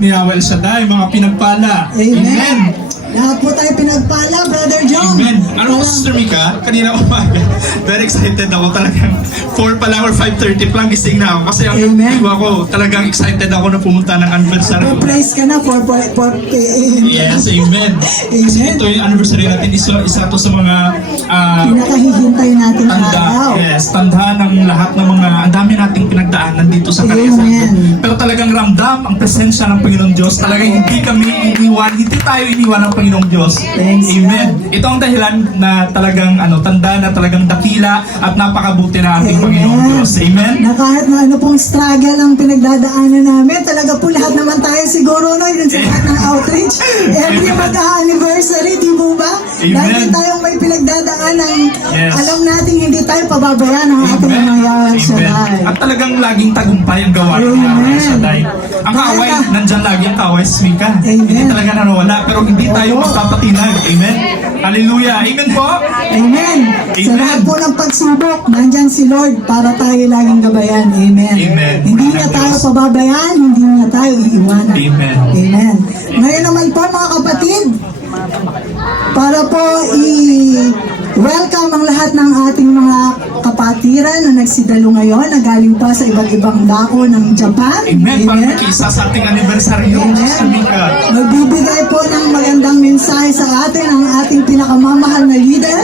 ni Yahweh El Shaddai, mga pinagpala. Amen. Lahat po tayo pinagpala, Brother John. Amen. Ano po, Sister Mika? Kanina umaga, very excited ako talagang 4 pa lang or 5:30 pa lang gising na ako. Kasi ang Amen. iba ko, talagang excited ako na pumunta ng anniversary. Praise ka na for p.m. Yes, amen. Kasi Amen. ito yung anniversary natin, isa to sa mga Pinakahihintay natin na tanda. araw. Yes, tanda ng lahat ng mga, ang dami nating pinagdaanan dito sa Cariasan. Amen. Pero talagang ramdam ang presensya ng Panginoong Diyos. Talagang hindi kami iniwan, hindi tayo iniwan ng Panginoong Diyos. Thanks, Amen. Ito ang dahilan na talagang tanda na talagang dakila at napakabuti na ating Panginoong Diyos. Amen. Na kahit na ano pong struggle ang pinagdadaanan namin, talaga po lahat naman tayo siguro, no, yun sa lahat ng outreach. Every mag-anniversary, di po ba? Amen. Lagi tayong may pinagdadaanan. Yes. Alam natin hindi tayo pababayaan ng ating mga Yahweh El Shaddai. At talagang laging tagumpay ang gawa ng Yahweh El Shaddai. Ang kaway, nandyan lagi ang kaway, Smika. Hindi talaga nawala, pero hindi tayo magpapatinag. Amen. Hallelujah. Amen po. Amen. Sa Amen. lahat po ng pagsubok, nandyan si Lord para tayo laging gabayan. Amen. Amen. Hindi niya tayo pababayaan, hindi niya tayo iiwanan. Amen. Amen. Ngayon naman po mga kapatid, para po i-welcome ang lahat ng ating mga kapatiran na nagsidalo ngayon, na galing pa sa iba't ibang dako ng Japan. Amen. Para isa sa ating anniversary yun, Sister Mika. Magbibigay po ng magandang mensahe sa atin ang ating pinakamamahal na leader.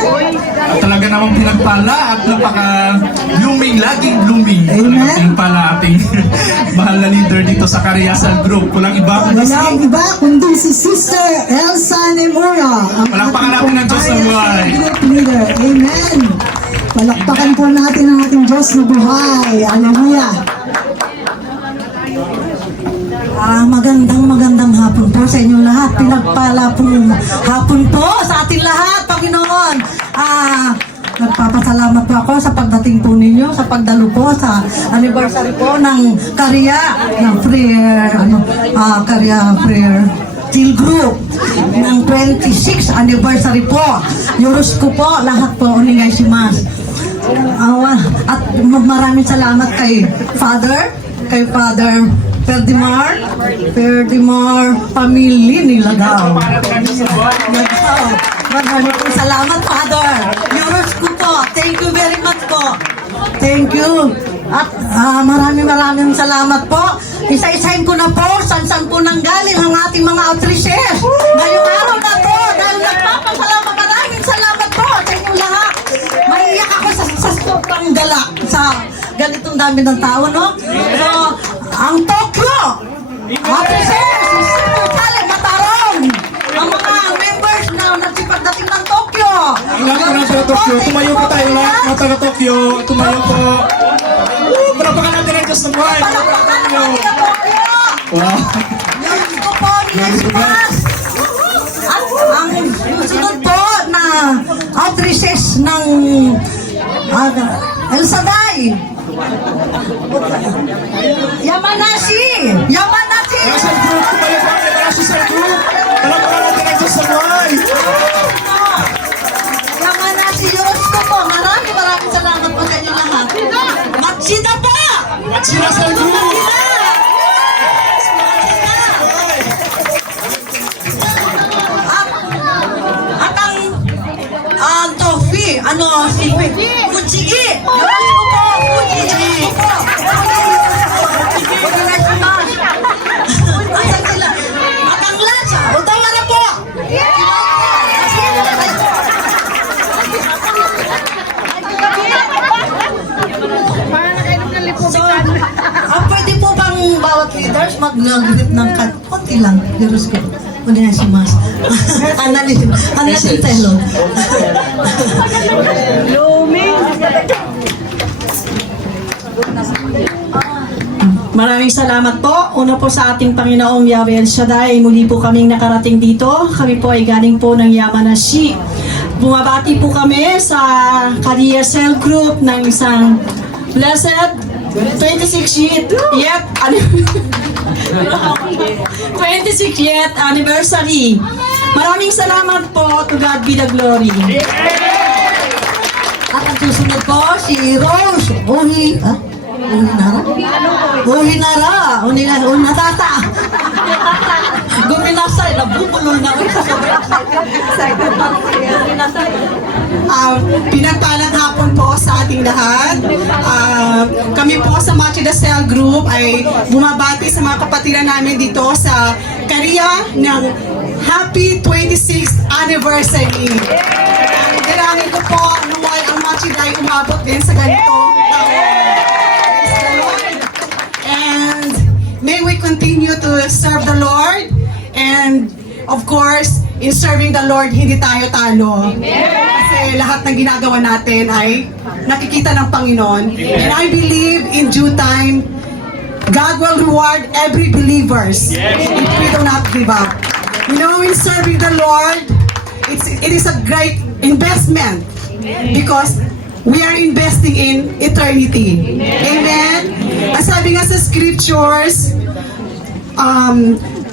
At talaga namang pinagpala at napaka-blooming, laging blooming. Amen. Pinagpala ating mahal na leader dito sa Cariasan Group. Walang iba kundi si... Walang iba kundi si Sister Elsa Nemura, ang Palakpakan ating natin ang Diyos na buhay. group leader. Amen. Palakpakan po natin ang ating Diyos na buhay. Hallelujah. Magandang hapon po sa inyong lahat. Pinagpala pong hapon po sa ating lahat, Panginoon. Nagpapasalamat po ako sa pagdating po ninyo, sa pagdalo po sa anniversary po ng Karya, ng prayer, Karya Prayer Till Group ng 26th anniversary po. Yorus ko po, lahat po, uningay si Mas. At maraming salamat kay Father Ferdimar family nila daw. Maraming salamat, Father. Yorus ko po. Thank you very much po. Thank you. At maraming salamat po. Isa-isahin ko na po saan po nanggaling ang ating mga outreaches. Ngayong araw na to, dahil nagpapasalamat, maraming salamat po sa inyong lahat. Maiiyak ako sa sobrang gala sa ganitong dami ng tao, no? So, ang Tokyo, outreaches, Kale, Matarong, ang mga members na nagsipagdating ng Tokyo. Ang lahat ng taga Tokyo, tumayo po tayo lahat. Mga taga Tokyo, tumayo po. Palapakan natin ang Diyos na buhay. Palakpakan natin ang Tokyo. Wow. Yorus ko po, yes, Mas. At ang sunod po na outreaches ng El Shaddai. Yamanashi! Cariasan Group, tumayo po ang Cariasan Group. Palapakan natin ang Diyos na buhay. Yamanashi, Yorus ko po. Maraming salamat po sa inyo lahat. Matsida po! Cariasan Group. At ang Tofi, si Fuchigi. Yorus ko po, Fuchigi. Ayan sila. At ang Lacha, utawa na po. So, pwede po bang bawat leaders mag-grip ng konti lang? Yorus ko. Muna si Mas. Analysis tayo. Maraming salamat po. Una po sa ating Panginoong Yahweh El Shaddai. Muli po kaming nakarating dito. Kami po ay galing po ng Yamanashi. Bumabati po kami sa Karya Cell Group ng isang blessed 26th yet 26th yet anniversary. Maraming salamat po. To God be the glory. At ang susunod po, si Rose Uhinara. Guminasay, nabubulol na ako sa sobrang excited. Guminasay. Pinagpalang hapon po sa ating lahat. Kami po sa Machida Cell Group ay bumabati sa mga kapatiran namin dito sa Korea ng Happy 26th Anniversary. Dalangin ko po naway ang Machida ay umabot din sa ganito. Praise the Lord. And may we continue to serve the Lord, and of course, in serving the Lord, hindi tayo talo. Kasi lahat ng ginagawa natin ay nakikita ng Panginoon. And I believe in due time, God will reward every believers if we do not give up. You know, in serving the Lord, it is a great investment because we are investing in eternity. Amen? As sabi nga sa scriptures,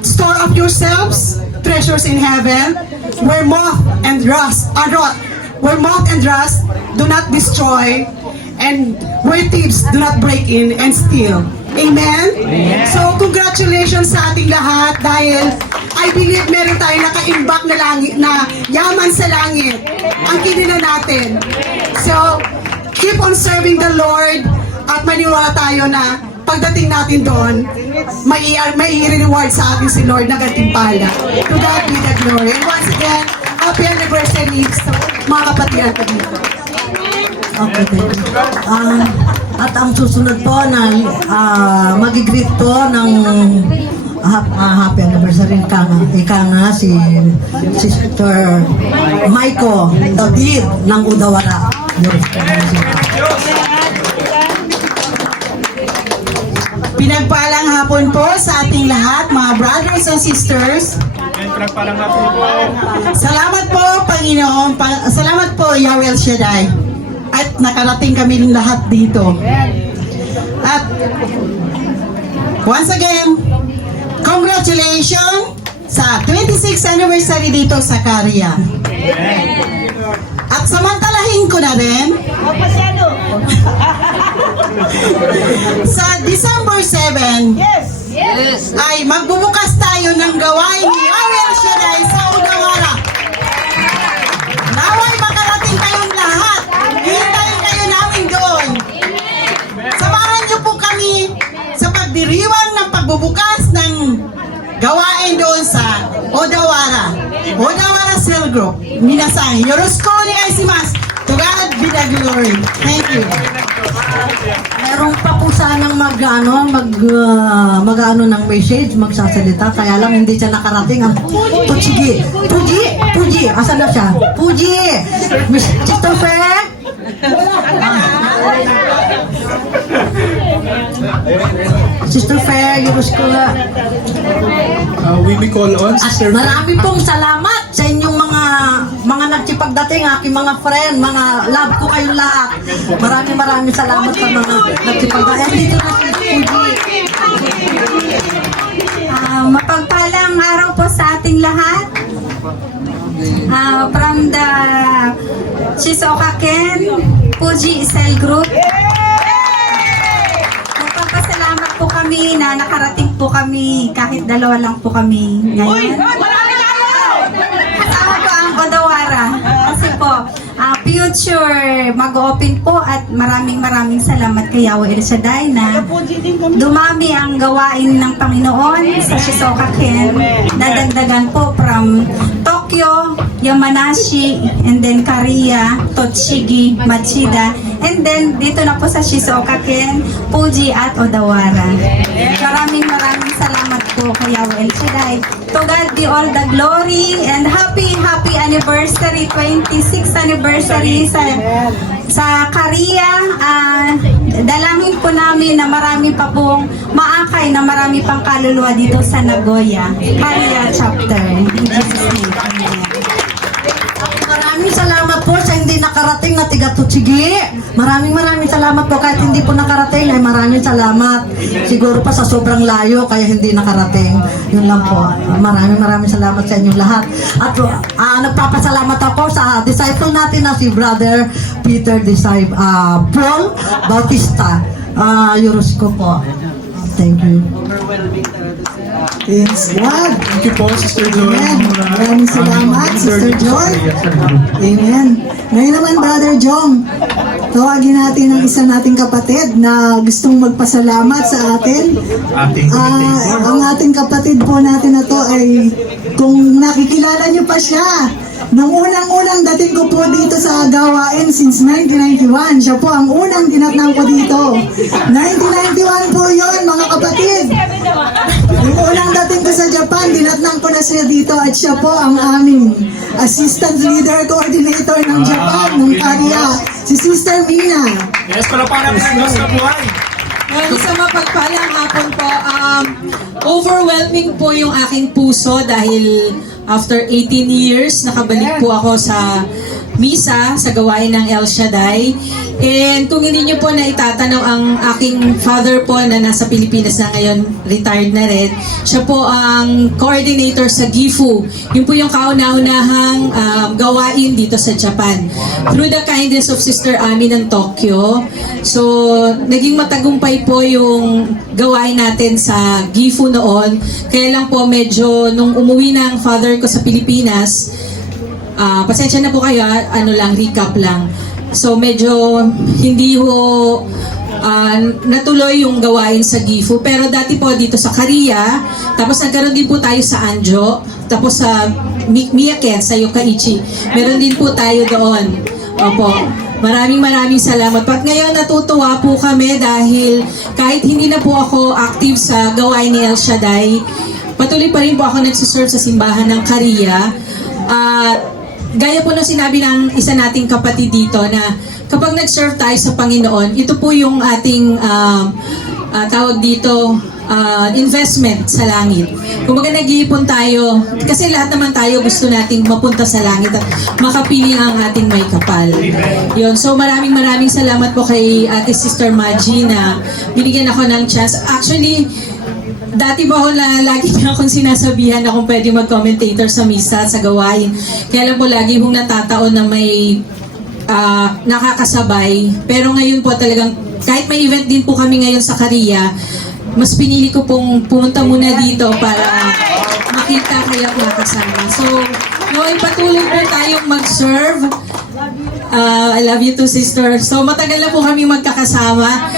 store up yourselves treasures in heaven, where moth and rust do not destroy, and where thieves do not break in and steal. Amen? So, congratulations sa ating lahat dahil I believe meron tayo naka-imbak na langit, na yaman sa langit ang kinila natin. So, keep on serving the Lord at maniwala tayo na pagdating natin doon, may i-reward sa atin si Lord na gantimpala. To God be the glory. And once again, happy anniversary sa mga kapatiran ko dito. Okay, thank you. At ang susunod po na mag-greet po ng happy anniversary ika nga si Sister Maiko David ng Udawara. Pinagpalang hapon po sa ating lahat, mga brothers and sisters. Salamat po, Panginoon. Salamat po, Yahweh El Shaddai. At nakarating kami lahat dito. At once again, congratulations sa 26th anniversary dito sa Korea. At samantalahin ko na rin, sa December 7, ay magbubukas tayo ng gawain ni Yahweh El Shaddai sa Udawara. Naway makarating kayong lahat. Hintayin kayo namin doon. Samahan niyo po kami sa pagdiriwang ng pagbubukas ng gawain doon sa Odawara. Odawara Cell Group. Minasan, yoroshiku onegaishimasu. To God be the glory. Thank you. Meron pa po sanang mag-ano ng message, magsasalita, kaya lang hindi siya nakarating. Ang Puji, asan na siya? Puji, Sister Fe? Sister Fe, yoroshiku. We call on At Sister marami pong salamat sa inyong mga nagsipagdating, aking mga friend, mga love ko kayong lahat. Maraming salamat sa mga nagsipagdating. Dito na si Puji. Mapagpalang araw po sa ating lahat. From the Shizuoka Ken Puji Cell Group. Nagpapasalamat po kami na nakarating po kami, kahit dalawa lang po kami ngayon. Kasama ko ang Odawara. Kasi po, future mag-open po, at maraming salamat kay Yahweh El Shaddai na dumami ang gawain ng Panginoon sa Shizuoka Ken. Nadagdagan po from Tokyo, Yamanashi, and then Korea, Tochigi, Machida, and then dito na po sa Shizuoka Ken, Puji at Odawara. Maraming salamat po kay Yahweh El Shaddai. To God be all the glory, and happy anniversary, 26th anniversary sa Korea. Dalangin po namin na marami pa pong maakay, na marami pang kaluluwa dito sa Nagoya, Korea chapter. In Jesus' name, amen. Maraming salamat po sa hindi nakarating na tiga Tutsigi. Maraming salamat po kahit hindi po nakarating. Ay maraming salamat. Siguro pa sa sobrang layo kaya hindi nakarating. Yun lang po. Maraming salamat sa inyong lahat. At nagpapasalamat ako sa disciple natin na si Brother Peter Paul Bautista. Yoroshiku po. Thank you. Yes, God. Thank you po, Sister Joy. Amen. Maraming salamat, Sister Joy. Amen. Ngayon naman, Brother Jong, tawagin natin ang isa nating kapatid na gustong magpasalamat sa atin. Ating imitator. Ang ating kapatid po natin na to ay, kung nakikilala niyo pa siya, nung unang-unang dating ko po dito sa gawain since 1991, siya po ang unang dinatnang ko dito. 1991 po yun, mga kapatid. Yung unang dating ko sa Japan, dinatnang ko na siya dito at siya po ang aming assistant leader coordinator ng Japan, ng Korea, si Sister Mina. Yes, para natin ang Diyos na buhay. Well, sa mapagpalang hapon po, overwhelming po yung aking puso dahil after 18 years, nakabalik po ako sa misa, sa gawain ng El Shaddai. And kung hindi niyo po na itatanong ang aking father po na nasa Pilipinas na ngayon, retired na rin, siya po ang coordinator sa GIFU. Yun po yung kauna-unahang gawain dito sa Japan. Through the kindness of Sister Ami ng Tokyo. So, naging matagumpay po yung gawain natin sa GIFU noon. Kaya lang po medyo nung umuwi ng father ko sa Pilipinas, pasensya na po kayo, recap lang. So medyo hindi ho natuloy yung gawain sa GIFU. Pero dati po dito sa Korea, tapos nagkaroon din po tayo sa Anjo, tapos sa Miyaken, sa Yokkaichi. Meron din po tayo doon. Opo. Maraming salamat. At ngayon natutuwa po kami dahil kahit hindi na po ako active sa gawain ni El Shaddai, patuloy pa rin po ako nagsuserve sa simbahan ng Korea. Gaya po ng sinabi ng isa nating kapatid dito na kapag nag-serve tayo sa Panginoon, ito po yung ating tawag dito, investment sa langit. Kumbaga nag-iipon tayo, kasi lahat naman tayo gusto nating mapunta sa langit at makapili ang ating may kapal. Yun. So maraming salamat po kay Ate Sister Maggie na binigyan ako ng chance. Actually, dati ba ako lagi niya akong sinasabihan na kung pwede mag-commentator sa misa, sa gawain. Kaya lang po lagi hong natataon na may nakakasabay. Pero ngayon po talagang, kahit may event din po kami ngayon sa Korea, mas pinili ko pong pumunta muna dito para makita kayo at makasama. So, ngayon patuloy po tayong mag-serve. I love you too, sister. So, matagal na po kami magkakasama.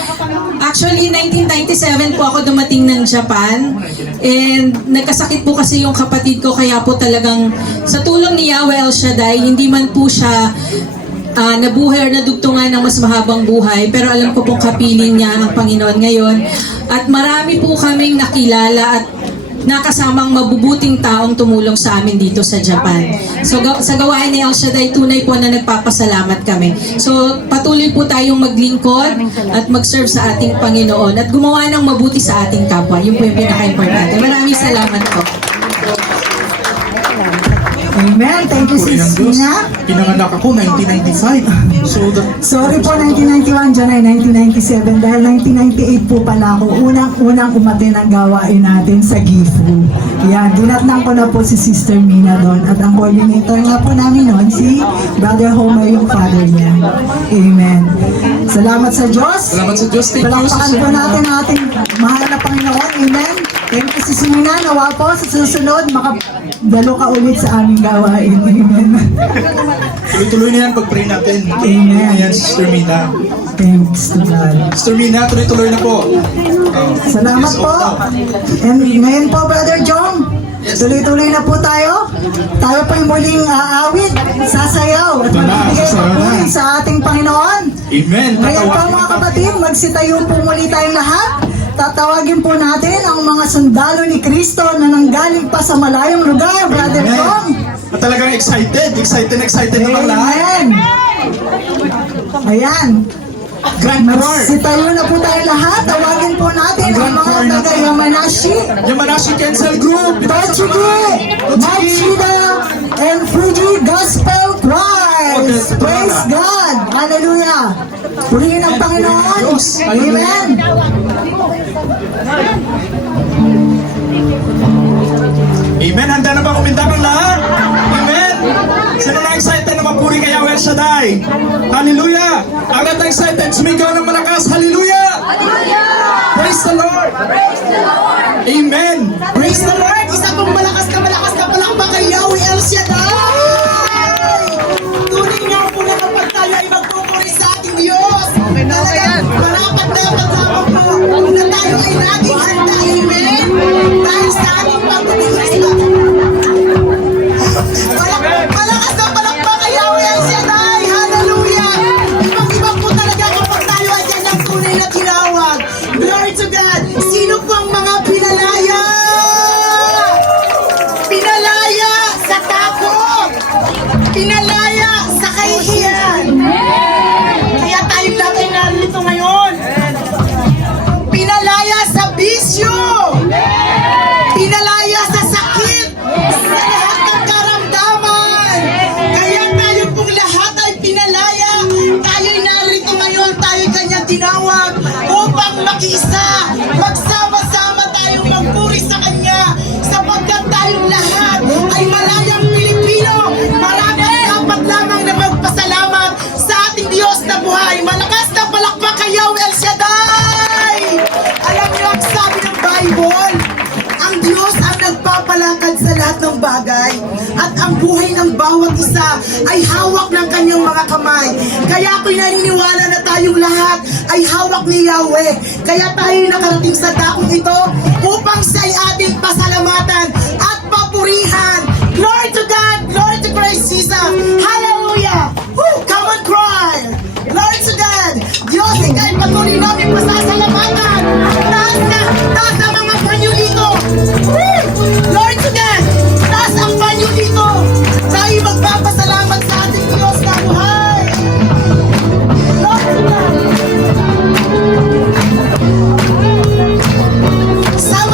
Actually, 1997 po ako dumating ng Japan and nagkasakit po kasi yung kapatid ko kaya po talagang sa tulong ni Yahweh El Shaddai, hindi man po siya nabuhay or nadugtungan ng mas mahabang buhay pero alam ko pong kapiling niya ang Panginoon ngayon at marami po kaming nakilala at nakasamang mabubuting taong tumulong sa amin dito sa Japan. So sa gawain ni El Shaddai, tunay po na nagpapasalamat kami. So patuloy po tayong maglingkod at mag-serve sa ating Panginoon at gumawa ng mabuti sa ating kapwa. Yun po yung pinaka-importante. Maraming salamat po. Amen. Thank you, Sis Mina. Pinanganak ako 1995. Sorry po, 1991, dyan ay 1997. Dahil 1998 po pala ako, unang umatin ang gawain natin sa GIFU. Yan, dinatnang ko na po si Sister Mina doon. At ang coordinator nga po namin noon, si Brother Homer, yung father niya. Amen. Salamat sa Diyos. Salamat sa Diyos. Thank you, Palakpakan Sister po Mina. natin ang ating mahal na Panginoon. Amen. Thank you, Sis Mina. Nawa po sa susunod, makadalo ka ulit sa aming gawain. Amen. Tuloy-tuloy na yan pag-pray natin. Amen. Ayan, Sister Mina. Thanks to God. Sister Mina, tuloy-tuloy na po. Salamat po. And ngayon po, Brother Jong, tuloy-tuloy na po tayo. Tayo po yung muling aawit, sasayaw, at magbibigay papuri sa ating Panginoon. Amen. Ngayon po mga kapatid, magsitayo po muli tayong lahat. Tatawagin po natin ang mga sundalo ni Kristo na nanggaling pa sa malayong lugar, Brother Jong. At talagang excited naman lahat. Amen. Ayan. Grand Choir. Magsitayo na po tayo lahat. Tawagin po natin ang Grand mga choir na taga to. Yamanashi, Yamanashi Kensal Group. Tochigi, Machida, and Fuji Gospel Choirs. Praise God. Hallelujah. Purihin ang Panginoon. Amen. Amen. Handa na ba kuminta ng lahat? Amen. Sino na excited na mapuri kay Yahweh El Shaddai? Hallelujah. Ang lahat na excited, sumigaw ng malakas. Hallelujah. Praise the Lord. Amen! Praise the Lord! Isa pong malakas ka palakpak kay Yahweh El Shaddai! Tunay nga po na kapag tayo ay magpupuri sa ating Diyos. Talagang malapat na lamang po na tayo ay laging handa. Amen? Dahil sa ating pagpupuri sa malakas na palakpak kay Yahweh El Shaddai! Hallelujah! Ibang-iba po talaga kapag tayo ay yan ang tunay na tinawag. Glory to God! Sino po ang mga pinalaya? Pinalaya sa takot! Pinalaya sa kahihiyan! Kaya tayong lahat ay narito ngayon. Pinalaya sa bisyo! Pinalaya sa sakit! Sa lahat ng karamdaman! Kaya tayo pong lahat ay pinalaya! Tayo'y narito ngayon, tayo'y kanyang tinawag upang makiisa, magsama-sama tayong magpuri sa kanya sapagkat tayong lahat ay malayang Pilipino. Marami dapat lamang na magpasalamat sa ating Diyos na buhay. Malakas na palakpak kay Yahweh El Shaddai! Alam niyo ang sabi ng Bible, ang Diyos ang nagpapalakad sa lahat ng bagay at ang buhay ng bawat isa ay hawak ng kanyang mga kamay. Kaya ako'y naniniwala na tayong lahat ay hawak ni Yahweh. Kaya tayo nakarating sa dakong ito upang siya'y ating pasalamatan at papurihan. Glory to God! Glory to Christ Jesus! Hallelujah! Woo! Come on, cry! Glory to God! Diyos, ikaw'y patuloy namin pasasalamatan! Taas na mga panyo dito! Woo! Glory to God! Taas ang panyo dito! Tayo magpapasalamat sa ating Diyos na buhay! Glory to God! Sama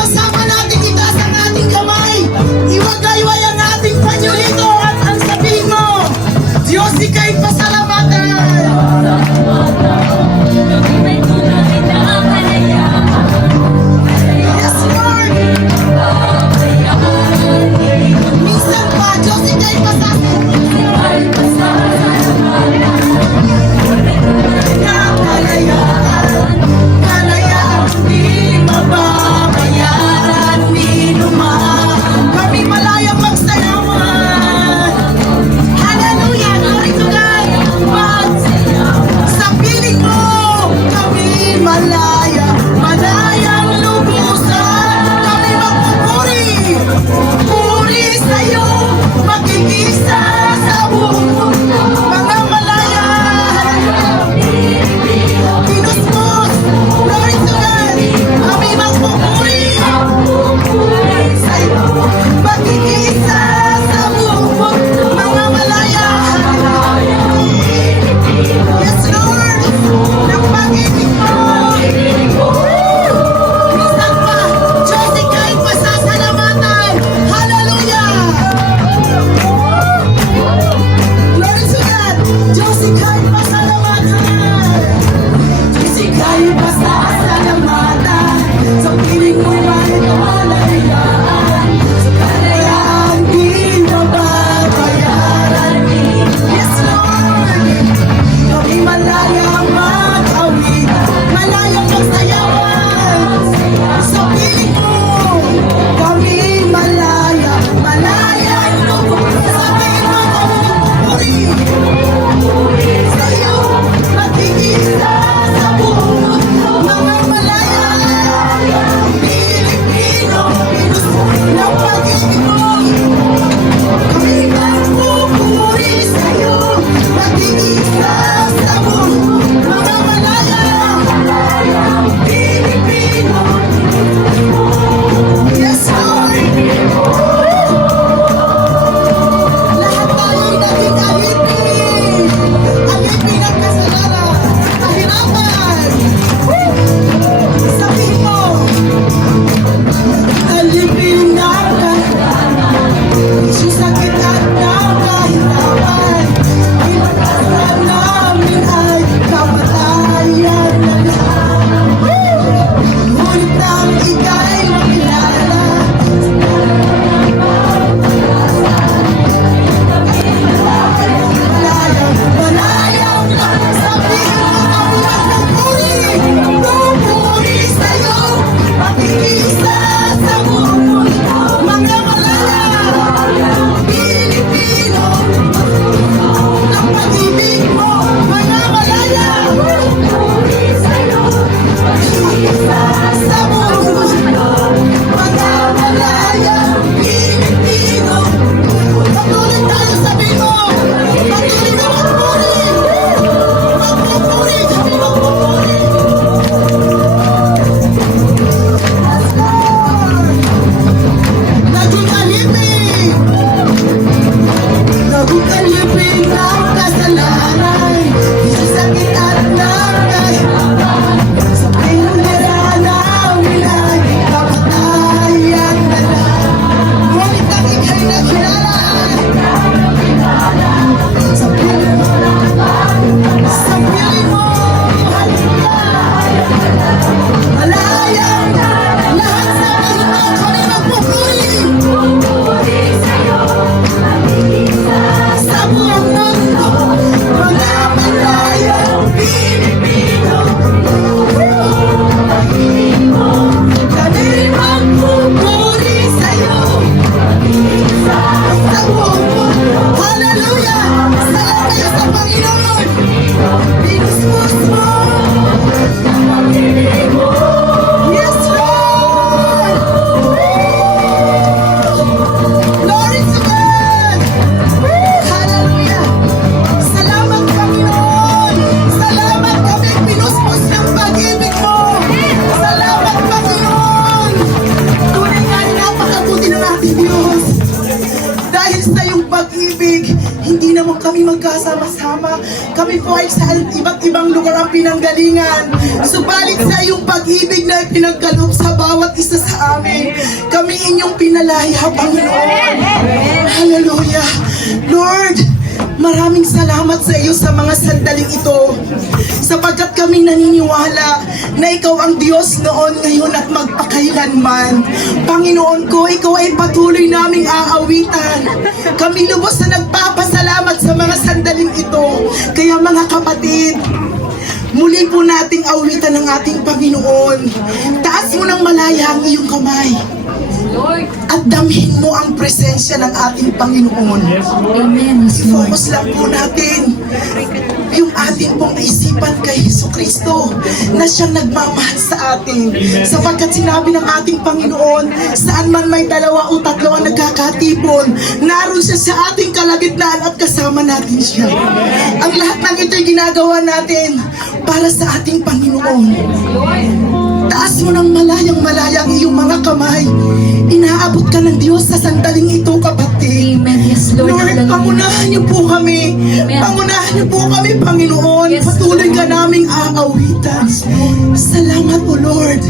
kami magkasama-sama. Kami po ay sa iba't ibang lugar ang pinanggalingan. Subalit sa iyong pag-ibig na ipinagkaloob sa bawat isa sa amin, kami inyong pinalaya, Panginoon. Hallelujah. Lord, maraming salamat sa iyo sa mga sandaling ito, sapagkat kami naniniwala na ikaw ang Diyos noon, ngayon at magpakailanman. Panginoon ko, ikaw ay patuloy naming aawitan. Kami lubos na nagpapasalamat sa mga sandaling ito. Kaya mga kapatid, muli po nating awitan ng ating Panginoon. Taas mo ng malaya ang iyong kamay. At damhin mo ang presensya ng ating Panginoon. Focus lang po natin yung ating pong isipan kay Jesucristo na siyang nagmamahal sa atin. Sapagkat sinabi ng ating Panginoon, saan man may dalawa o tatlo ang nagkakatipon, naroon siya sa ating kalagitnaan at kasama natin siya. Ang lahat ng ito'y ginagawa natin para sa ating Panginoon. Taas mo ng malayang malaya ang iyong mga kamay. Inaabot ka ng Diyos sa sandaling ito, kapatid. Amen. Yes, Lord. Lord, pangunahan niyo po kami. Pangunahan niyo po kami, Panginoon. Patuloy ka naming aawitan. Salamat po, Lord.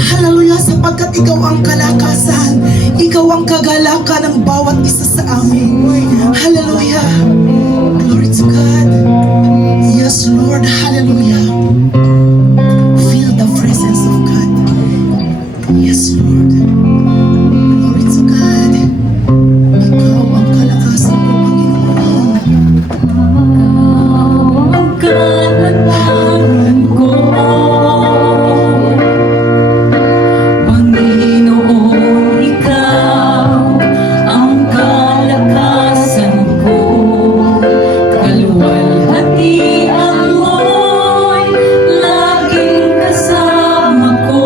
Hallelujah, sapagkat ikaw ang kalakasan. Ikaw ang kagalakan ng bawat isa sa amin. Hallelujah. Glory to God. Yes, Lord. Hallelujah. Feel the presence of God. Yes, Lord. Glory to God. Ikaw ang kalakasan ko, Panginoon. Ang kalakasan ko, Panginoon, ikaw ang kalakasan ko. Kaluwalhatian mo'y laging kasama ko.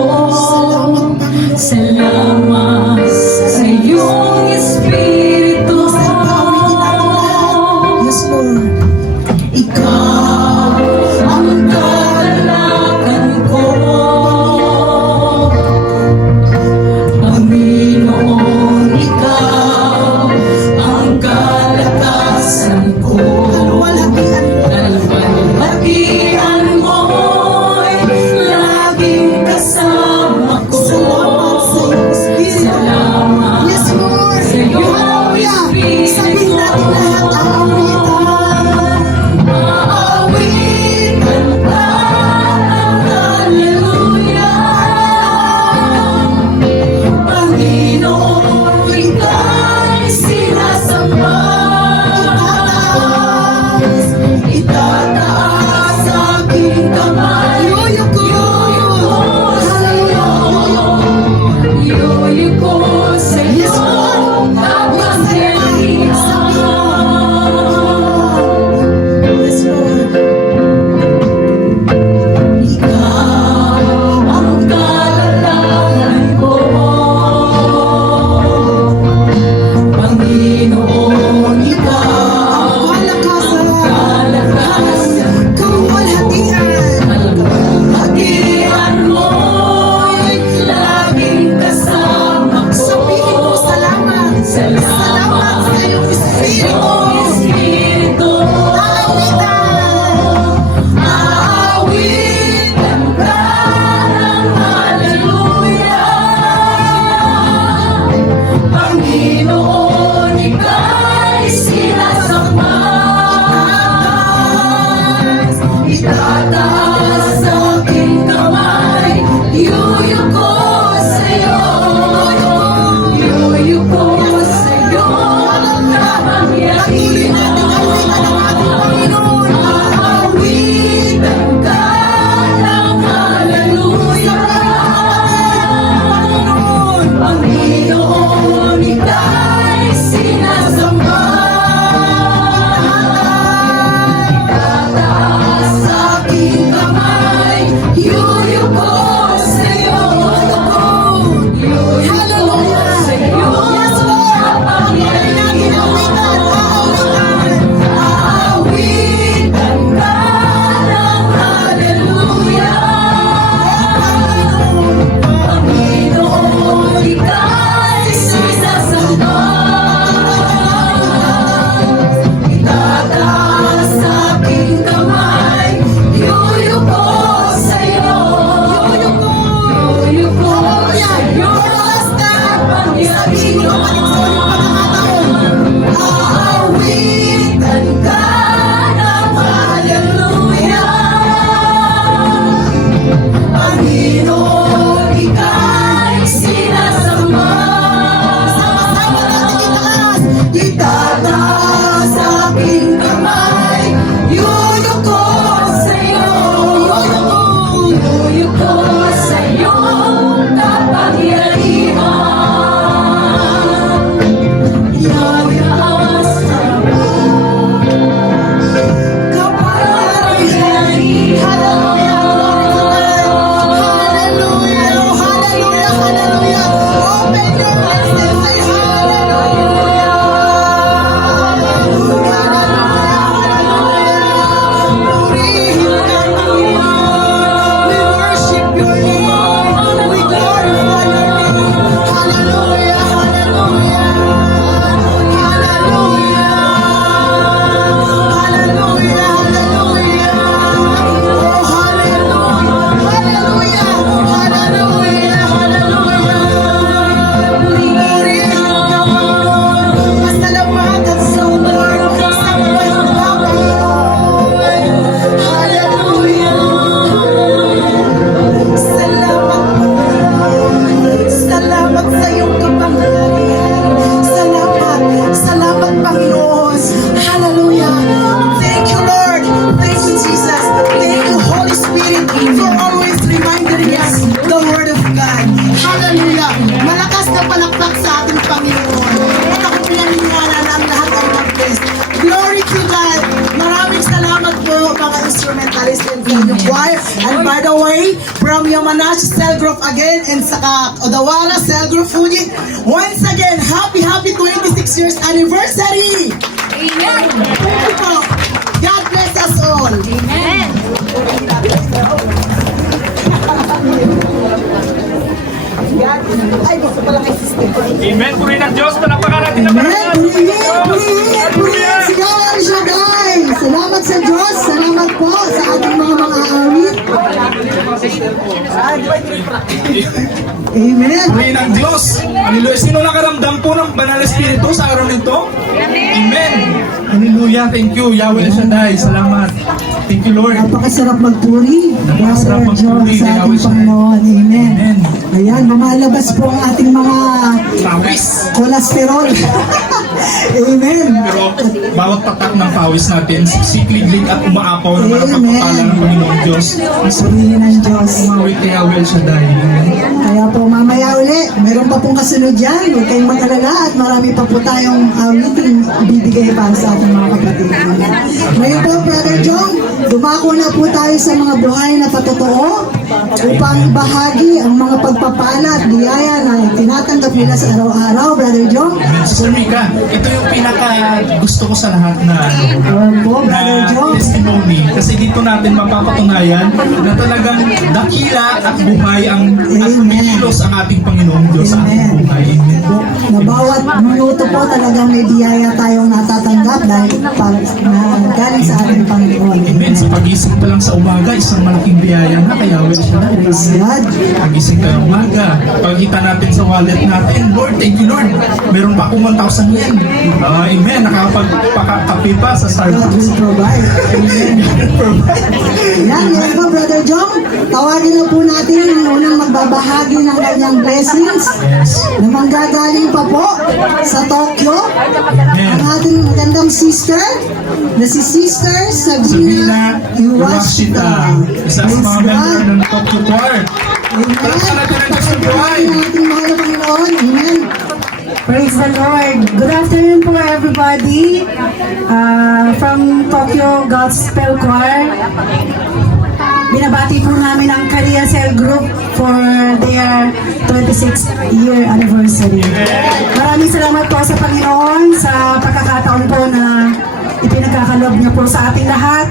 Salamat sa iyong Espiritu. Yes, Lord. Ikaw ang kalakasan ko, Panginoon, ikaw ang kalakasan ko. Kaluwalhatian mo'y laging kasama ko. Salamat sa iyo, Hallelujah. Malakas na palakpak sa ating Panginoon. At ako pinaniniwala na ang lahat ay mag-bless. Glory to God. Maraming salamat po mga instrumentalist and venue choir. And by the way, from Yamanashi Cell Group again and saka Odawara Cell Group Fuji, once again, happy 26 years anniversary! Amen! Thank you po. God bless us all. Amen! Ay, gusto pala kay sister. Amen. Puri ng Diyos. Palapakan natin ang Amen! Purihin si God Shaddai! Salamat sa Diyos! Salamat po sa ating mga awit! Amen! Puri ng Diyos. Hallelujah. Sino nakaramdam po ng Banal Espiritu sa araw nito? Amen. Hallelujah. Thank you. Yahweh Shaddai. Salamat. Thank you, Lord. Napakasarap magpuri. Napakasarap magpuri, Sa Yahweh ating Shaddai. Panginoon. Amen. Amen. Ayan, lumalabas po ang ating mga Pawis. kolesterol. Amen. Pero bawat tatak ng pawis natin, sikliglig at umaapaw na mga pagpapala ng Panginoong Diyos. Purihin ng Diyos. Umawit kay Yahweh Shaddai. Amen. Kaya po mamaya uli, meron pa pong kasunod yan. Huwag kayong mag-alala at marami pa po tayong awitin ibibigay para sa ating mga kapatid. Ngayon po, Brother John, dumako na po tayo sa mga buhay na patotoo upang bahagi ang mga pagpapala at biyaya na tinatanggap nila sa araw-araw, Brother John. Amen. Sister Mika, ito yung pinaka gusto ko sa lahat na Ayan po, Brother na John. testimony. Kasi dito natin mapapatunayan na talagang dakila at buhay ang at kumikilos ang ating Panginoong Diyos sa ating buhay. Amen po. Na bawat minuto po talagang may biyaya tayong natatanggap dahil na galing sa ating Panginoon. Amen. Sa pagising pa lang sa umaga, isang malaking biyaya na kaya Praise God. pagising ka ng umaga, pagkita natin sa wallet natin, Lord, thank you Lord, meron pa akong 1,000 yen. Amen. Nakapagpakapi pa sa God Starbucks. will provide. Yan, yan po, Brother John. Tawagin na po natin ang unang magbabahagi ng kanyang blessings Yes. na manggagaling pa po sa Tokyo. Amen. Ang ating magandang sister na si Sister Sabina Iwashita. Isa sa Praise mga member God. ng Tokyo Choir. Amen. Palakpakan natin ang Diyos ng buhay. Ang ating mahal na Panginoon. Amen. Praise the Lord. Good afternoon po everybody from Tokyo Gospel Choir. Binabati po namin ang Korea Cell Group for their 26th year anniversary. Maraming salamat po sa Panginoon sa pagkakataon po na ipinagkakalob niyo po sa ating lahat.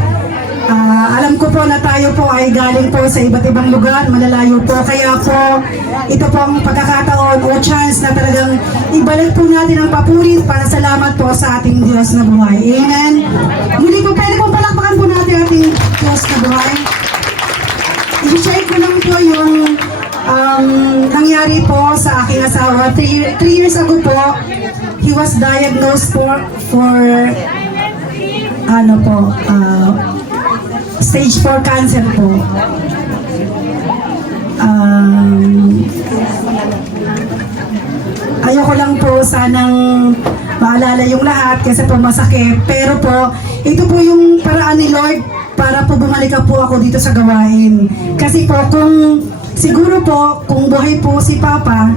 Alam ko po na tayo po ay galing po sa iba't ibang lugar, malalayo po. Kaya po, ito po ang pagkakataon o chance na talagang ibalik po natin ang papuri para salamat po sa ating Diyos na buhay. Amen. Muli po, pwede po palakpakan po natin ating Diyos na buhay. I-share ko lang po yung nangyari po sa aking asawa. 3 years ago po, he was diagnosed for stage 4 cancer po. Ayoko lang po sanang maalala yung lahat kasi po masakit. Pero po, ito po yung paraan ni Lord para po bumalik po ako dito sa gawain. Kasi po siguro po kung buhay po si Papa,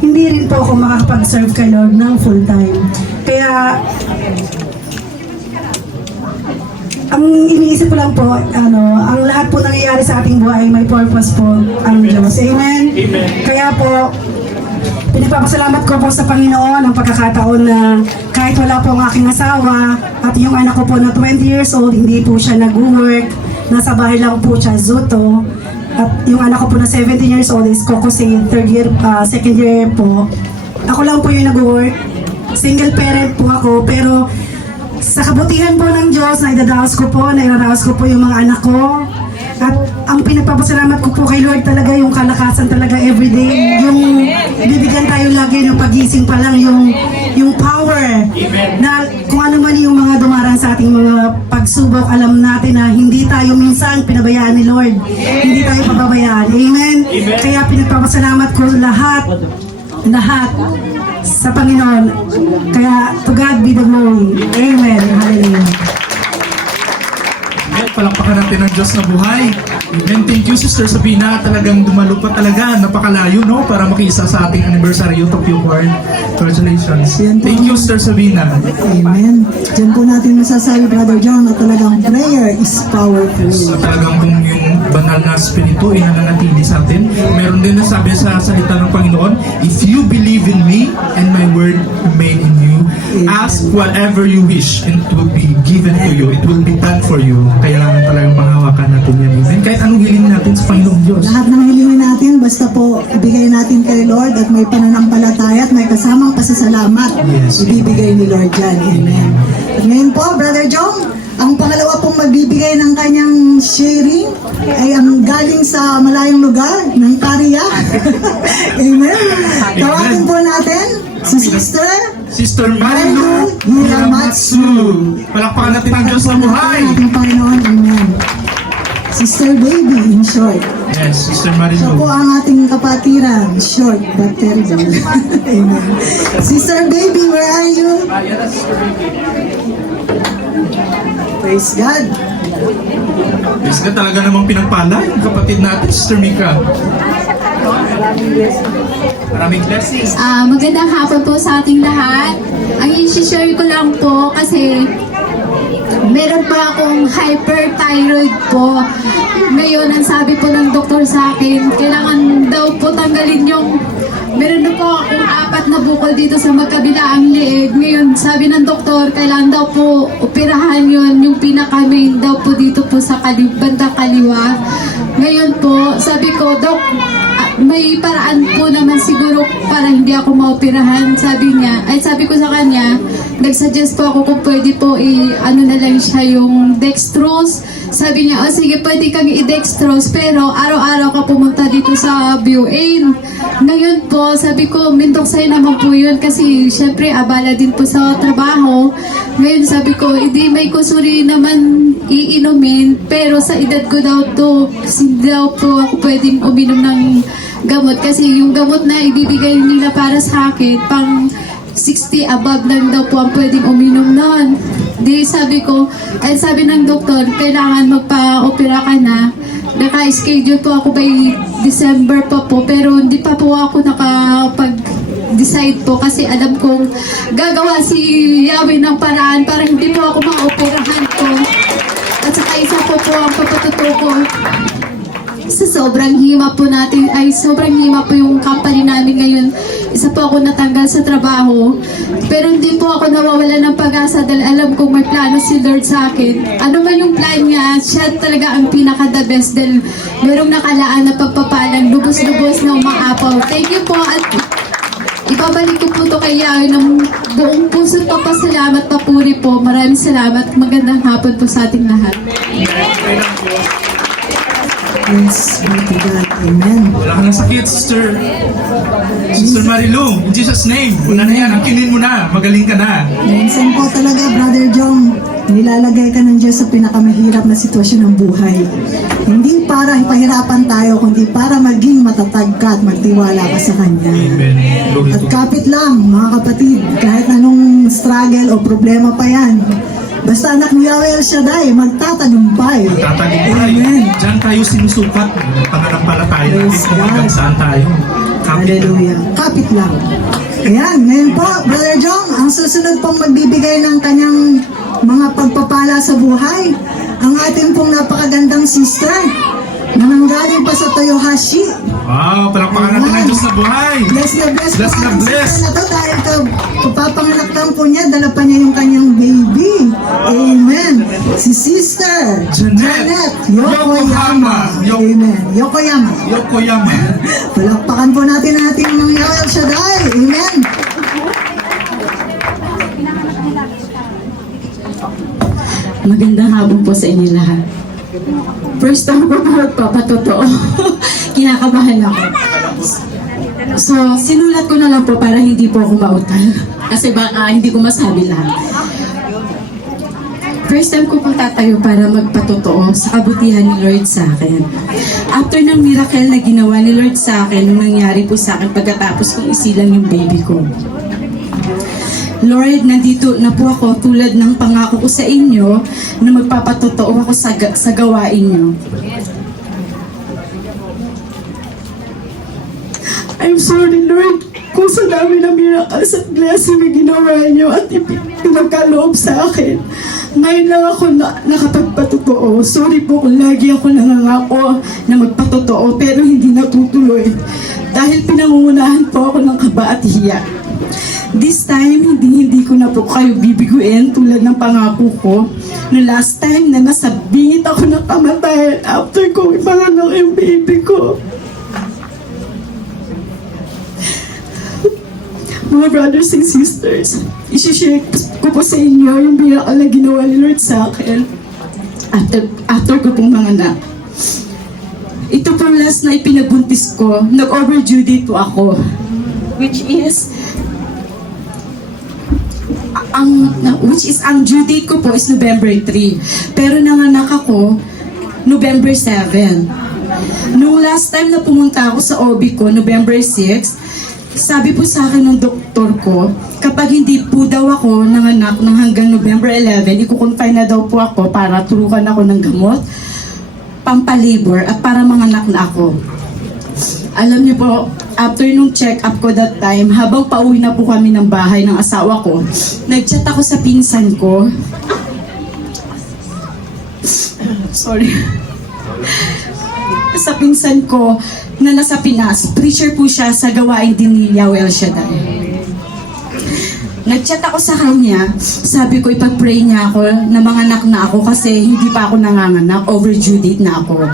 hindi rin po ako makakapag-serve kay Lord ng full time. Kaya ang iniisip ko lang po, ang lahat po nangyayari sa ating buhay, may purpose po ang Diyos. Amen? Amen. Kaya po, pinagpapasalamat ko po sa Panginoon ang pagkakataon na kahit wala po ang aking asawa at yung anak ko po na 20 years old, hindi po siya nag-work. Nasa bahay lang po siya, Zuto. At yung anak ko po na 17 years old is Kokosei, second year po. Ako lang po yung nag-work. Single parent po ako, pero sa kabutihan po ng Diyos, nairaraos ko po yung mga anak ko. At ang pinagpapasalamat ko po kay Lord talaga yung kalakasan talaga everyday. Yung bibigyan tayo lagi ng pagising pa lang, yung power. Na kung ano man yung mga dumarang sa ating mga pagsubok, alam natin na hindi tayo minsan pinabayaan ni Lord. Hindi tayo pababayaan. Amen? Kaya pinagpapasalamat ko lahat sa Panginoon. Kaya to God be the glory. Amen. Hallelujah. Palakpakan natin ang Diyos na buhay. Amen. Thank you, Sister Sabina. Talagang dumalo pa talaga. Napakalayo, no? Para makiisa sa ating anniversary Youth of Your Horn. Congratulations. Thank you, Sister Sabina. Amen. Diyan po natin masasabi, Brother John, na talagang prayer is powerful. So, talagang kung yung banal na spirito ay nananatili sa atin. Meron din na sabi sa salita ng Panginoon, if you believe in me and my word remain in you, ask whatever you wish and it will be given to you. It will be done for you. Kailangan talagang mahawakan natin yan. Amen. Kahit anong hilingin natin sa Panginoong Diyos. Lahat ng hilingin natin, basta po ibigay natin kay Lord at may pananampalataya at may kasamang pasasalamat. Yes. Ibibigay ni Lord dyan. Amen. At ngayon po, Brother Jong, ang pangalawa pong magbibigay ng kanyang sharing ay ang galing sa malayong lugar ng Kariya. Amen. Tawagin po natin si Sister Marilu Hiramatsu. Palakpakan natin ang Diyos na buhay. Ating Panginoon. Amen. Sister Baby, in short. Yes, Sister Siya po Marilu. ang ating kapatiran. Short but terrible. Amen. Sister Baby, where are you? Praise God. Yes, ka talaga namang pinagpala yung kapatid natin, Sister Mika. Maraming blessings. Magandang hapon po sa ating lahat. Ang i-share ko lang po kasi meron po akong hyperthyroid po. Ngayon, ang sabi po ng doktor sa akin, kailangan daw po tanggalin yung meron na po akong 4 na bukol dito sa magkabilaang leeg. Ngayon, sabi ng doktor, kailangan daw po operahan yun, yung pinaka-main daw po dito po sa bandang kaliwa. Ngayon po, sabi ko, Dok, may paraan po naman siguro para hindi ako maoperahan. Sabi ko sa kanya, nag-suggest po ako kung pwede po ano na lang siya yung dextrose. Sabi niya, sige, pwede kang i-dextrose pero araw-araw ka pumunta dito sa Buin. Ngayon po, sabi ko, mindok sa'yo naman po yun kasi syempre abala din po sa trabaho. Ngayon sabi ko, hindi may kusuri naman iinumin pero sa edad ko daw to, hindi daw po ako pwedeng uminom ng gamot kasi yung gamot na ibibigay nila para sa akin, pang 60 above lang daw po ang pwedeng uminom noon. Di sabi ko, ay sabi ng doktor, kailangan magpa-opera ka na. Naka-schedule po ako by December pa po, pero hindi pa po ako nakapag-decide po kasi alam kong gagawa si Yahweh ng paraan para hindi po ako ma-operahan po. At saka isa po ang papatutuko. Sa sobrang hima po natin, sobrang hima po yung company namin ngayon. Isa po ako natanggal sa trabaho. Pero hindi po ako nawawala ng pag-asa dahil alam kong may plano si Lord sa akin. Ano man yung plan niya, siya talaga ang pinaka-the best dahil merong nakalaan na pagpapalang lubos-lubos na umaapaw. Thank you po at ibabalik ko po ito kay Yahweh ng buong puso papasalamat, papuri po. Maraming salamat. Magandang hapon po sa ating lahat. Yes, be to God. Amen. Wala ka ng sakit, Sister Marilu. In Jesus' name. Una na yan. Angkinin mo na. Magaling ka na. Minsan po talaga, Brother Jong, nilalagay ka ng Diyos sa pinakamahirap na sitwasyon ng buhay. Hindi para pahirapan tayo, kundi para maging matatag ka at magtiwala ka sa Kanya. Amen. Glory At to God. kapit lang, mga kapatid, kahit anong struggle o problema pa yan, basta anak ni Yahweh El Shaddai, magtatagumpay. Tatagumpay. Amen. Diyan tayo sinusukat. Pananampalataya natin Praise kung God. hanggang saan tayo. Hallelujah. Kapit lang. Ayan, ngayon po, Brother Jong, ang susunod pong magbibigay ng kanyang mga pagpapala sa buhay, ang atin pong napakagandang sister na nanggaling pa sa Toyohashi. Wow, palakpakan natin ang Diyos na buhay. Bless na bless Bless po na ang bless. sister na to dahil kapapanganak lang po niya, dala pa niya yung kanyang baby. Amen. Si Sister Janet Yokoyama. Amen. Yokoyama. Yokoyama. Palakpakan po natin ang ating mga Yahweh El Shaddai. Amen. Magandang hapon po sa inyo lahat. First time po na magpapatotoo. Kinakabahan ako. So, sinulat ko na lang po para hindi po ako mautal. Kasi baka hindi ko masabi lahat. First time ko po tatayo para magpatotoo sa kabutihan ni Lord sa akin. After ng miracle na ginawa ni Lord sa akin, nung nangyari po sa akin pagkatapos kong isilang yung baby ko. Lord, nandito na po ako tulad ng pangako ko sa inyo na magpapatotoo ako sa gawain niyo. I'm sorry, Lord, kung sa dami ng miracles at blessing na ginawa niyo at pinagkaloob sa akin. Ngayon lang ako nakapagpatotoo. Sorry po kung lagi ako nangangako na magpatotoo pero hindi natutuloy. Dahil pinangungunahan po ako ng kaba at hiya. This time, hindi ko na po kayo bibiguin tulad ng pangako ko. No last time na nasa bingit ako ng kamatayan after ko ipanganak yung baby ko. Mga brothers and sisters, isi-share ko po sa inyo yung miracle na ginawa ni Lord sa akin after ko pong manganak. Ito po last na ipinagbuntis ko, nag-overdue date po ako, which is ang due date ko po is November 3. Pero nanganak ako November 7. Nung last time na pumunta ako sa OB ko, November 6, sabi po sa akin ng doktor ko, kapag hindi po daw ako nanganak ng hanggang November 11, ikukonfine na daw po ako para turukan ako ng gamot, pampalabor at para manganak na ako. Alam niyo po, after nung check-up ko that time, habang pauwi na po kami ng bahay ng asawa ko, nag-chat ako sa pinsan ko. Sorry. Sa pinsan ko na nasa Pinas. Preacher po siya sa gawain din ni Yahweh El Shaddai. Nag-chat ako sa kanya, sabi ko ipag-pray niya ako na manganak na ako kasi hindi pa ako nanganganak, overdue date na ako.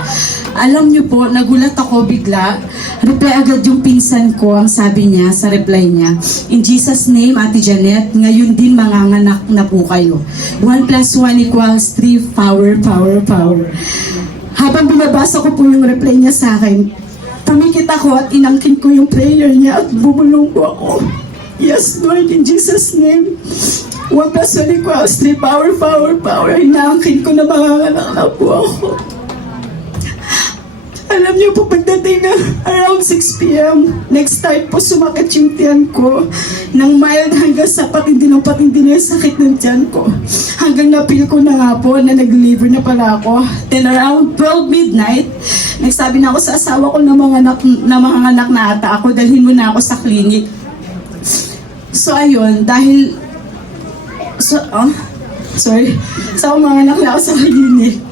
Alam niyo po, nagulat ako bigla. Reply agad yung pinsan ko, ang sabi niya sa reply niya, in Jesus' name, Ate Janet, ngayon din manganganak na po kayo. 1 + 1 = 3, power, power, power. Habang binabasa ko po yung reply niya sa akin, pumikit ako at inangkin ko yung prayer niya at bumulong po ako. Yes, Lord, in Jesus' name. 1 + 1 = 3, power, power, power. Inaangkin ko na manganganak na po ako. Alam niyo po, pagdating na around 6 p.m., next time po sumakit yung tiyan ko ng mild hanggang sa patindi na yung sakit ng tiyan ko. Hanggang napil ko na nga po na nag-liver na pala ako. Then around 12 midnight, nagsabi na ako sa asawa ko na mga anak na ata ako, dalhin mo na ako sa clinic. So ayun, So mga anak na ako sa clinic.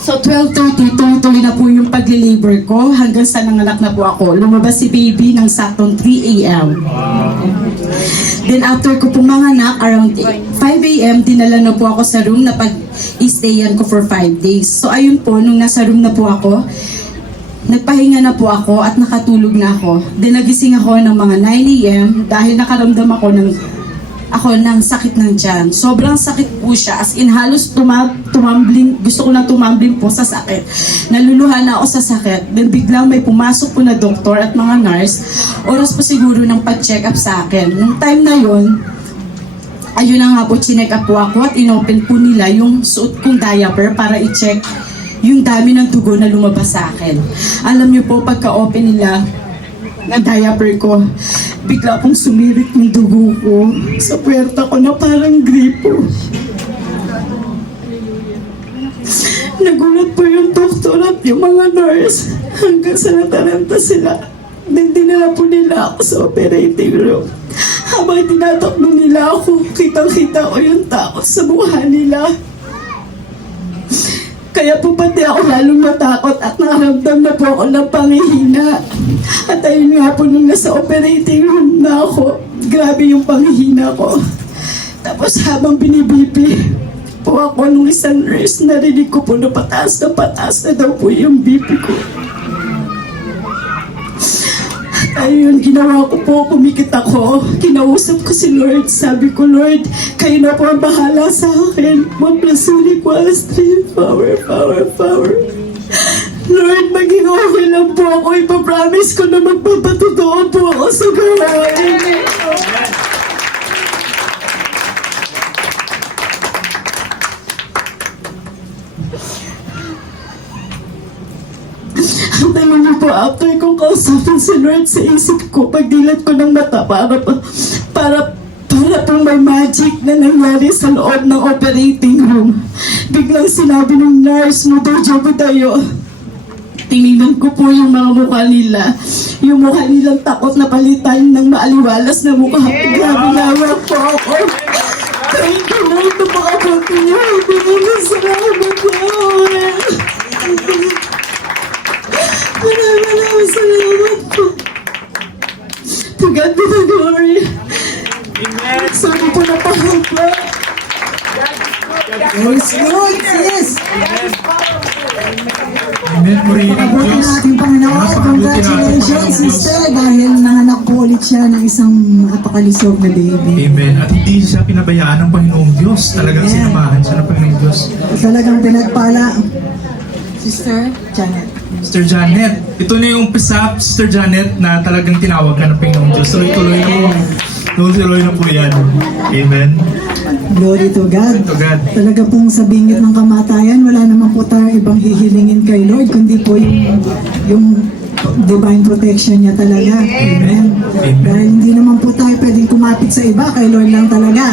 So 12:30, tuloy na po yung pag-labor ko hanggang sa nanganak na po ako. Lumabas si baby ng saktong 3 a.m. Then after ko po manganak, around 5 a.m., dinala na po ako sa room na pag-stayan ko for 5 days. So ayun po, nung nasa room na po ako, nagpahinga na po ako at nakatulog na ako. Then nagising ako ng mga 9 a.m. dahil nakaramdam ako ng sakit ng tiyan. Sobrang sakit po siya. As in, halos tumambling. Gusto ko na tumambling po sa sakit. Naluluhan na ako sa sakit. Then biglang may pumasok po na doktor at mga nurse. Oras po siguro ng pag-check up sa akin. Nung time na yun, ayun na nga po, chinek up po ako at inopen po nila yung suot kong diaper para i-check yung dami ng dugo na lumabas sa akin. Alam niyo po, pagka-open nila na diaper ko, bigla pong sumirit yung dugo ko sa puwerta ko na parang gripo. Nagulat po yung doktor at yung mga nurse hanggang sa nataranta sila. Then dinala po nila ako sa operating room. Habang tinatakbo nila ako, kitang-kita ko yung takot sa mukha nila. Kaya po pati ako lalong natakot at nakaramdam na po ako ng panghihina. At ayun nga po nung nasa operating room na ako, grabe yung panghihina ko. Tapos habang binibipi po ako nung isang nurse, narinig ko po na pataas na daw po yung BP ko. Ayun, ginawa ko po, kumikit ako. Kinausap ko si Lord. Sabi ko, Lord, kayo na po ang bahala sa akin. 1 + 1 = 3, power, power, power. Lord, maging okay lang po ako. Ipapromise ko na magpapatotoo po ako sa gawain. Alam niyo po, after kong kausapin si Lord sa isip ko, pagdilat ko ng mata para Para pong may magic na nangyari sa loob ng operating room. Biglang sinabi ng nurse, Mother Jobudayo, tinignan ko po yung mga mukha nila. Yung mukha nilang takot na palitan ng maaliwalas na mukha. Grabe naman po ako. Thank you, Lord, na makabuti niyo. Maraming salamat po. Maraming salamat po. To God be the glory. Sorry po na pahaba. Yes, Lord, yes. Amen. Purihin ang Pagbuti Diyos. natin, Panginoon. Congratulations, sister, dahil nanganak po ulit siya ng isang napakalisog na baby. Amen. At hindi siya pinabayaan ng Panginoong Diyos. Talagang Amen. sinamahan siya ng Panginoong Diyos. Talagang pinagpala. Sister Janet. Sister Janet, ito na yung umpisa, Sister Janet, na talagang tinawag ka ng Panginoong Diyos. Tuloy-tuloy na po. Tuloy-tuloy na po yan. Amen. Glory to God. To God. Talaga pong sa bingit ng kamatayan, wala naman po tayong ibang hihilingin kay Lord, kundi po yung divine protection niya talaga. Amen. Amen. Dahil hindi naman po tayo pwedeng kumapit sa iba, kay Lord lang talaga.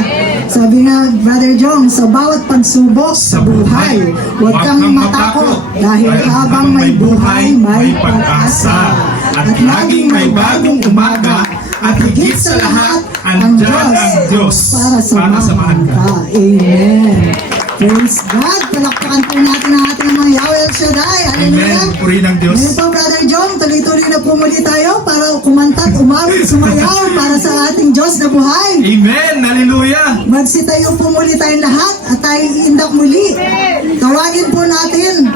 Sabi nga, Brother Jong, sa bawat pagsubok sa buhay, huwag kang matakot dahil habang may buhay, may pag-asa. At laging may bagong umaga at higit sa lahat, andyan ang Diyos para samahan ka. Amen. Praise God. Palakpakan po natin ang ating mga Yahweh El Shaddai. Hallelujah. Amen. Purihin ang Diyos. Ngayon po, Brother John, tuloy-tuloy na po muli tayo para kumanta't umawit, sumayaw para sa ating Diyos na buhay. Amen. Hallelujah. Magsitayo po muli tayong lahat at tayo iindak muli. Tawagin po natin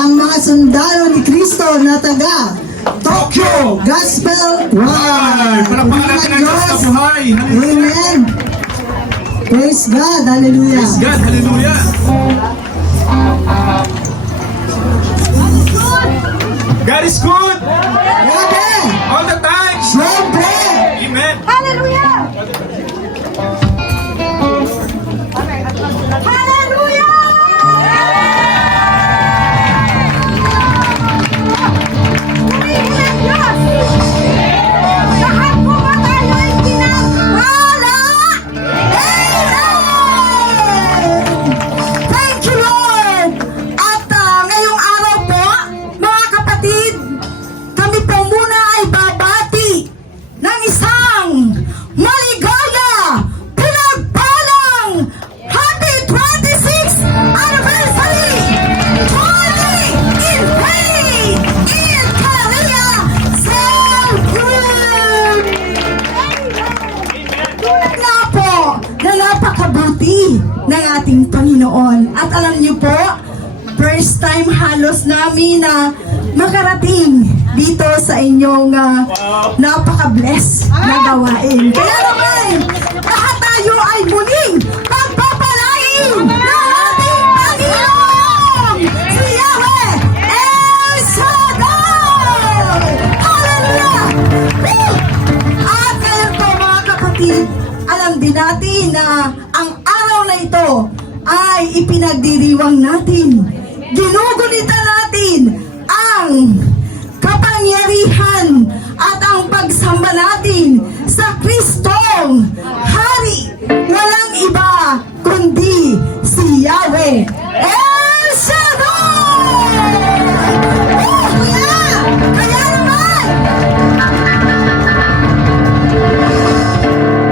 ang mga sundalo ni Kristo na taga Tokyo Gospel Ay, palakpakan natin ang Diyos na buhay. Hallelujah. Amen. Praise God. Hallelujah. Praise God. Hallelujah. God is good Grabe. all the time. Siyempre. Amen. Hallelujah! Hallelujah! Purihin ang Diyos! Lahat po ba tayo ay pinagpala? Amen! Thank you, Lord! At ngayong araw po, mga kapatid, kami po muna ay babati ng isang maligaya, pinagpalang Happy 26th Anniversary! Journey in Faith in Korea Cell Group! Tulad nga po na napakabuti ng ating Panginoon. At alam niyo po, first time halos namin na makarating dito sa inyong napaka-bless na gawain. Kaya naman, lahat tayo ay muling pagpapalain ng ating Panginoon! Si Yahweh El Shaddai! Hallelujah! Woo! At ngayon po mga kapatid, alam din natin na ang araw na ito ay ipinagdiriwang natin. Ginugunita natin ang kapangyarihan at ang pagsamba natin sa Kristong Hari. Walang iba kundi si Yahweh El Shaddai! Kaya naman,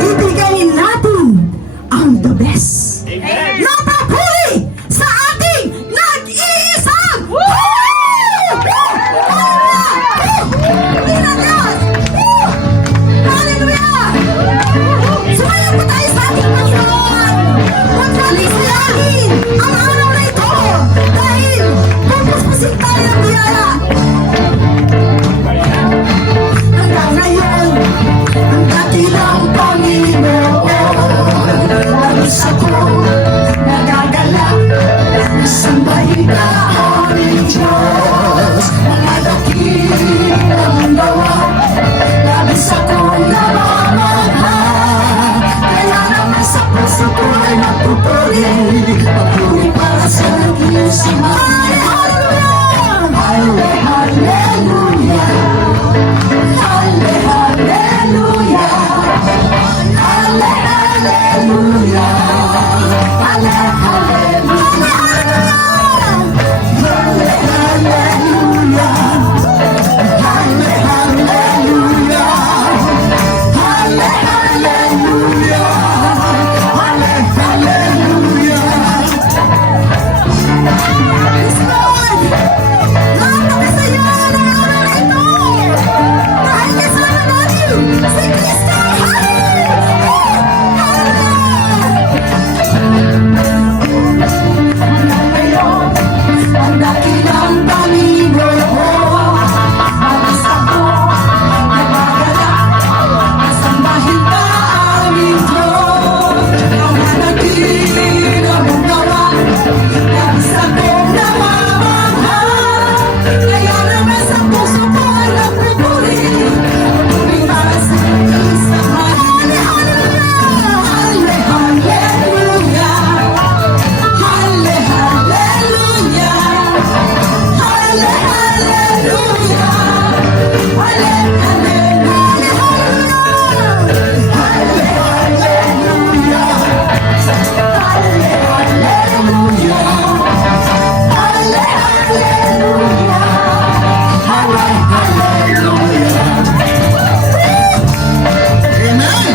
ibigay natin ang the best. Napapuri sa ating nag-iisang Hallelujah! Sumayaw po tayo sa ating Panginoon! Huwag natin sayangin ang araw na ito dahil pupuspusin tayo ng biyaya. Hanggang ngayon, ang dakilang Panginoon, labis ako nagagalak, sambahin ka aming Diyos, mga dakilang gawa, labis akong namamangha, kaya naman sa puso ko ay napupuri, papuri para sa nag-iusiman. Hallelujah! Hallelujah! Hallelujah! Hallelujah! Ang dakilang Panginoon, mag-isa ko, nagbagalak, asambahin ka aming Diyos. Ang hanagin ang mong gawa, mag-isa kong namamahal. Kaya naman sa puso ko ay nagpupuri, pupuri para sa isang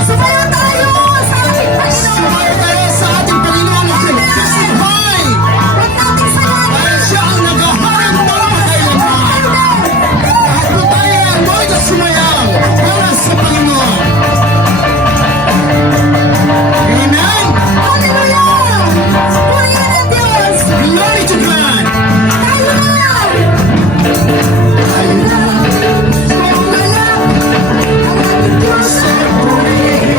Sumayo tayo sa ating Panginoon! Sumayo tayo sa ating Panginoon at testify! Huwag nating sayangin! Dahil siya ang naghahanap ng kailanman. At kung tayo ay anoy na sumayaw para sa Panginoon. Amen! Hallelujah! Purihin ang Diyos! Glory to God! Tayo na! Tayo na! Kung alam, ang ating Diyos ay purihin.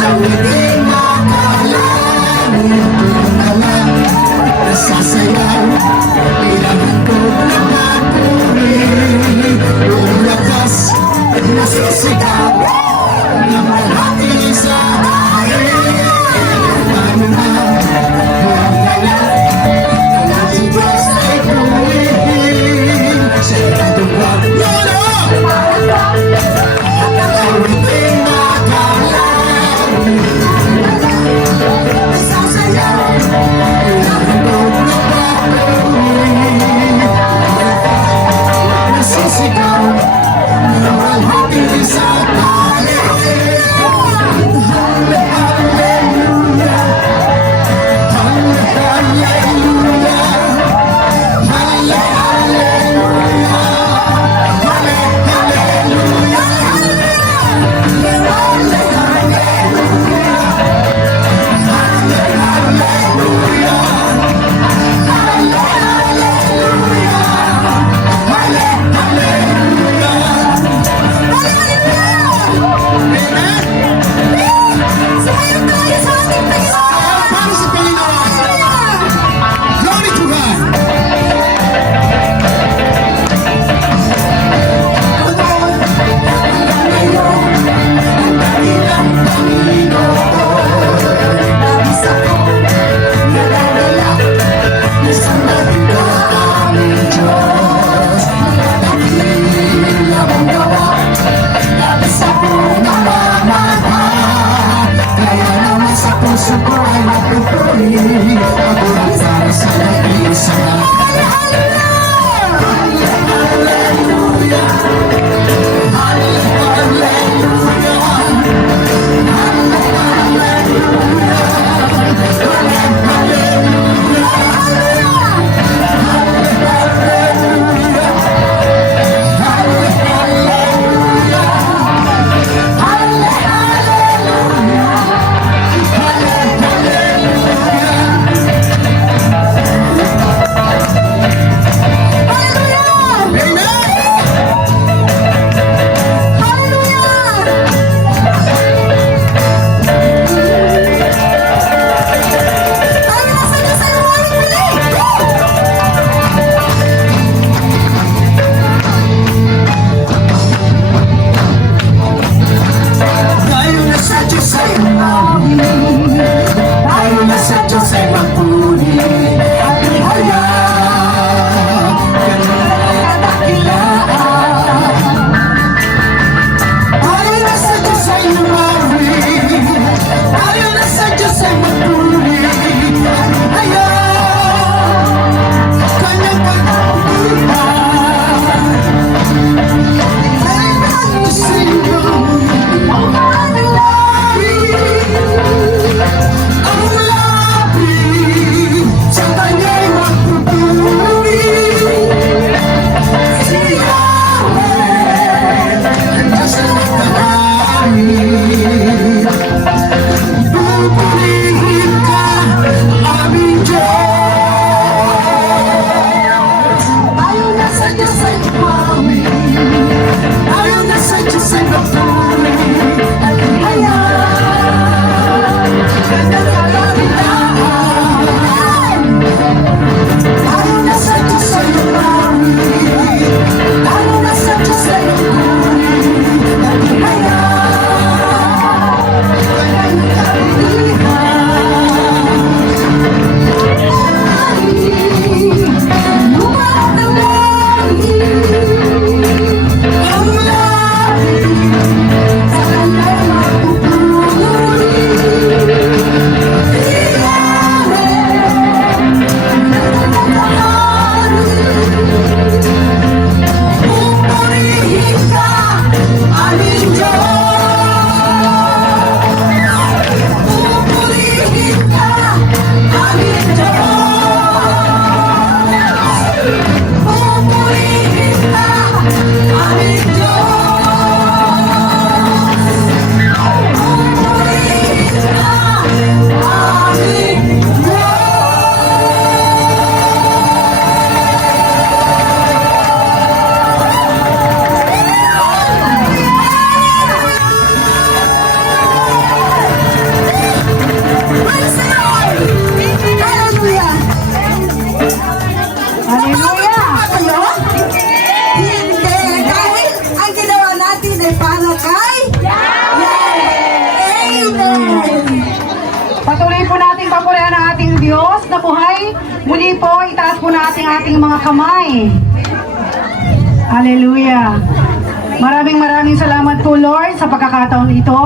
Kawiting makalangin kung alam nasasayaw bilang handog na papuri. Buong lakas nasisigaw ng malaki sa akin. Paano na buong galang ang ating Diyos ay purihin. Siguraduhan Lolo! Kawiting makalangin nasasayaw bilang handog na papuri. Nasisigaw ng malaki sa akin. Hallelujah! Hallelujah! buhay. Muli po, itaas po natin ating mga kamay. Hallelujah. Maraming salamat po, Lord, sa pagkakataon ito.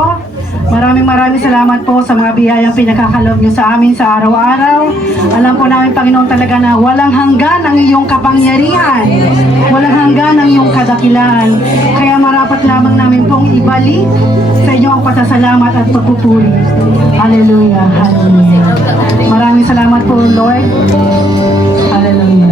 Maraming salamat po sa mga biyayang pinagkakalob niyo sa amin sa araw-araw. Alam po namin, Panginoon, talaga na walang hanggan ang iyong kapangyarihan. Walang hanggan ang iyong kadakilan. Kaya marapat lamang namin pong ibalik sa inyo ang pasasalamat at pagpupuri. Hallelujah. Hallelujah. Maraming salamat po, Lord. Hallelujah.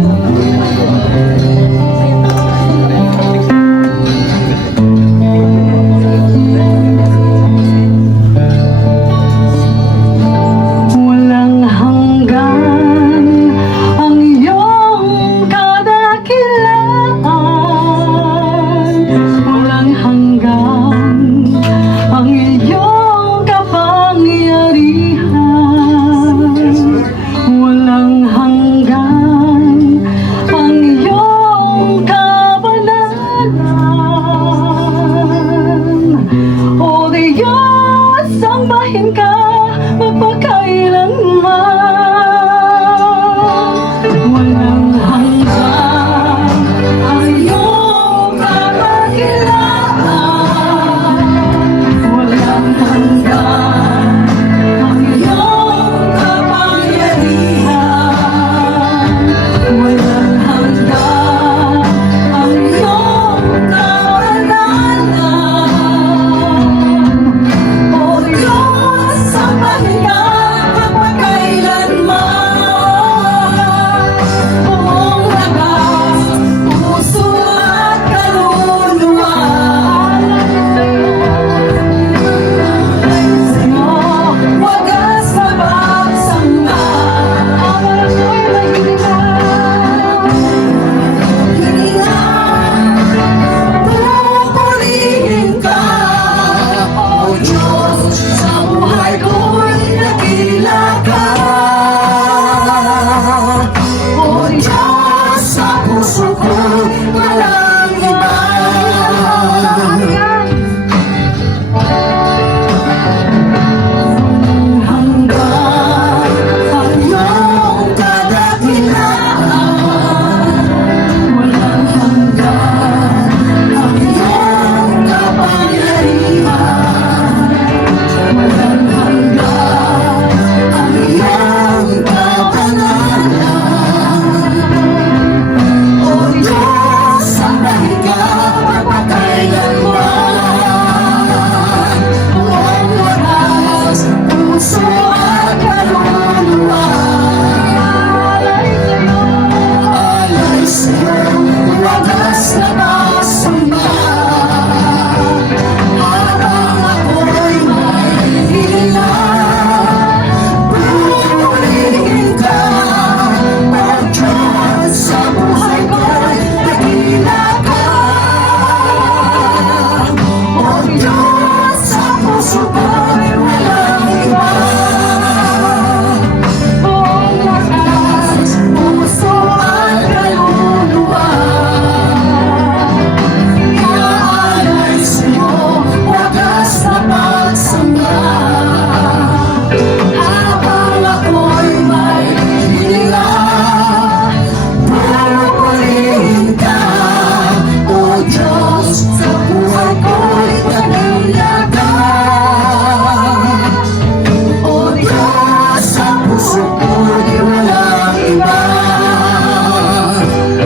Walang hanggan ang iyong kadakilaan. Walang hanggan ang iyong kapangyarihan. Walang hanggan ang iyong kabanalan. O Diyos, sambahin ka magpakailanman. Walang hanggan ang iyong kadakilaan. Walang hanggan ang iyong kapangyarihan. Walang hanggan ang iyong kabanalan. O Diyos, sambahin ka magpakailanman. Buong lakas, puso at kaluluwa. Sa'yo, wagas na pagsamba. Pupurihin ka, O Diyos, sa buhay ko'y dakila ka. O Diyos, sa puso ko'y walang iba. Hanggang ang iyong kadakilaan. Walang hanggan ang iyong kapangyarihan. Walang hanggan ang iyong kabanalan. O Diyos, sambahin ka magpakailanman. Buong wagas, puso at kaluluwa. Alay sa'yo, wagas na pasamba. Habang ako'y may hilang, pupurihin ka, O Diyos, sa buhay ko'y dakila ka. O Diyos, sa puso ko'y walang iba. Buong wagas, puso at kaluluwa. Iaalay sa'yo, wagas na pagsamba. Habang ako'y may hininga, pupurihin ka, O Diyos, sa buhay ko'y dakila ka. O Diyos, sa puso ko'y walang iba.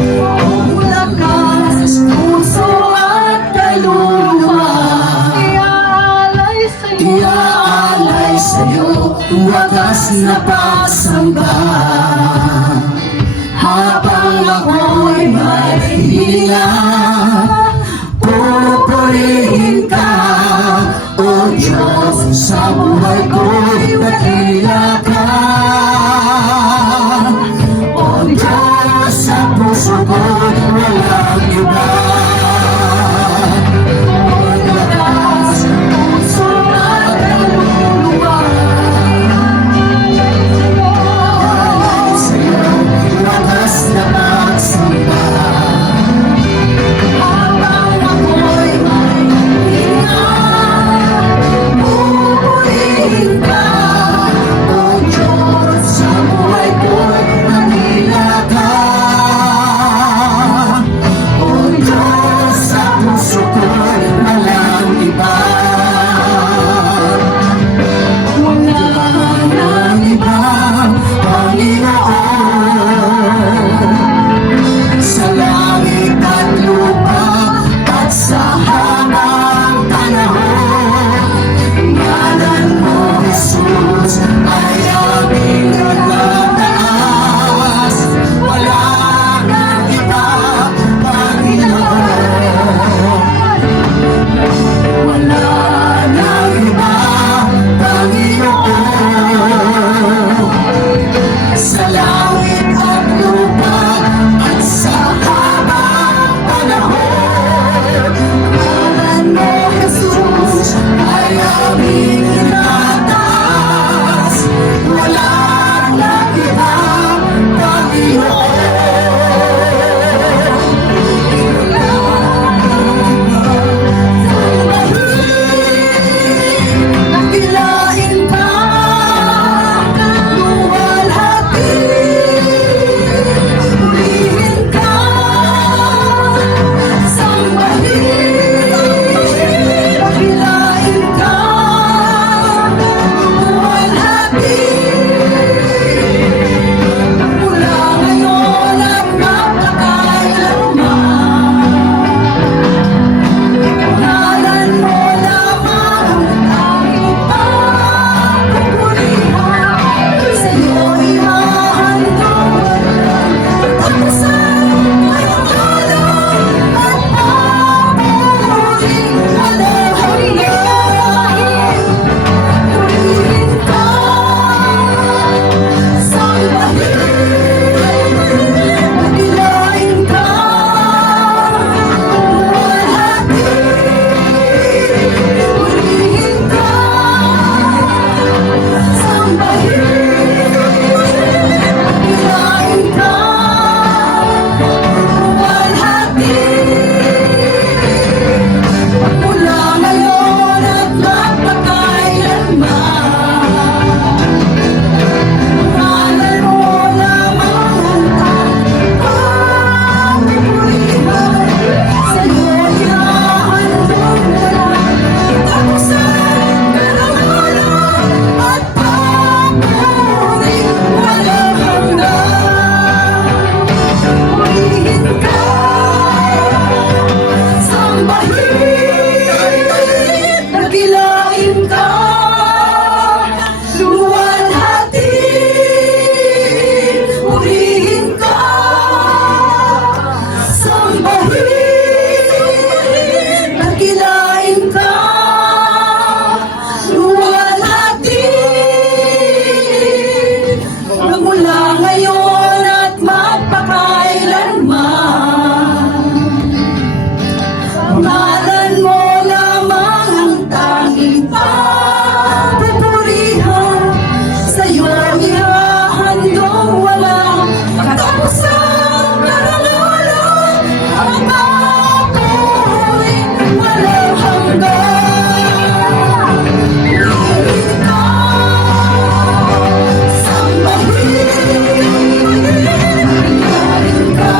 Buong lakas, puso at kaluluwa. Iaalay sa'yo, wagas na pagsamba. Habang ako'y may hininga, pupurihin ka, O Diyos, sa buhay ko'y dakila ka. O Diyos, sa puso ko'y walang iba. Buong lakas, puso at kaluluwa. Iaalay sa'yo, wagas na pagsamba. Ngalan mo lamang ang tanging papupurihan. Sa'yo ihahandog walang katapusang karangalan. Ang papuri walang hanggan. Purihin ka, sambahin, purihin ka.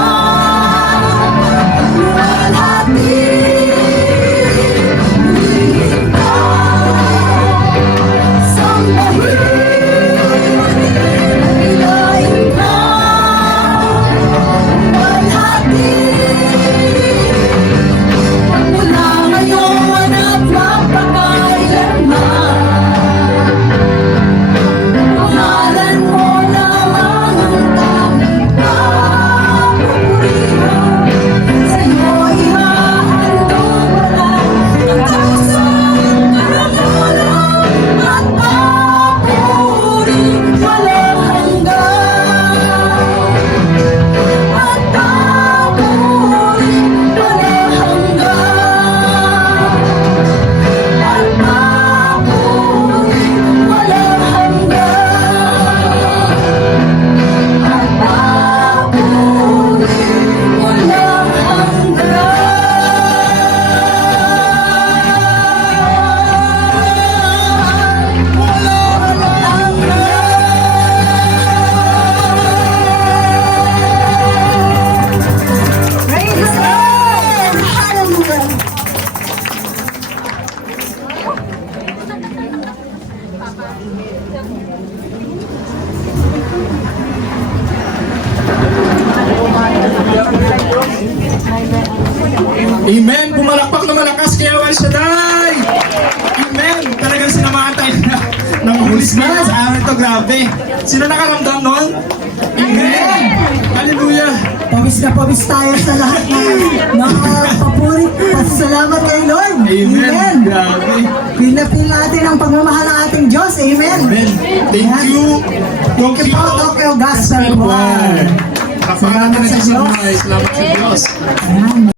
Amen! Pumalakpak na malakas kay El Shaddai! Amen! Talagang sinamahan tayo ng Holy Spirit sa amin to, grabe. Sino nakaramdam nun? Amen! Hallelujah! Pawis na pawis tayo sa lahat ng mga papuri. Pasalamat kay Lord. Amen! Grabe! Pinapil natin ang pagmamahal ng ating Diyos. Amen. Amen! Thank you! Thank you po, Tokyo Gospel Choir. Napakalaman na sa Salamat sa Diyos! Ayan.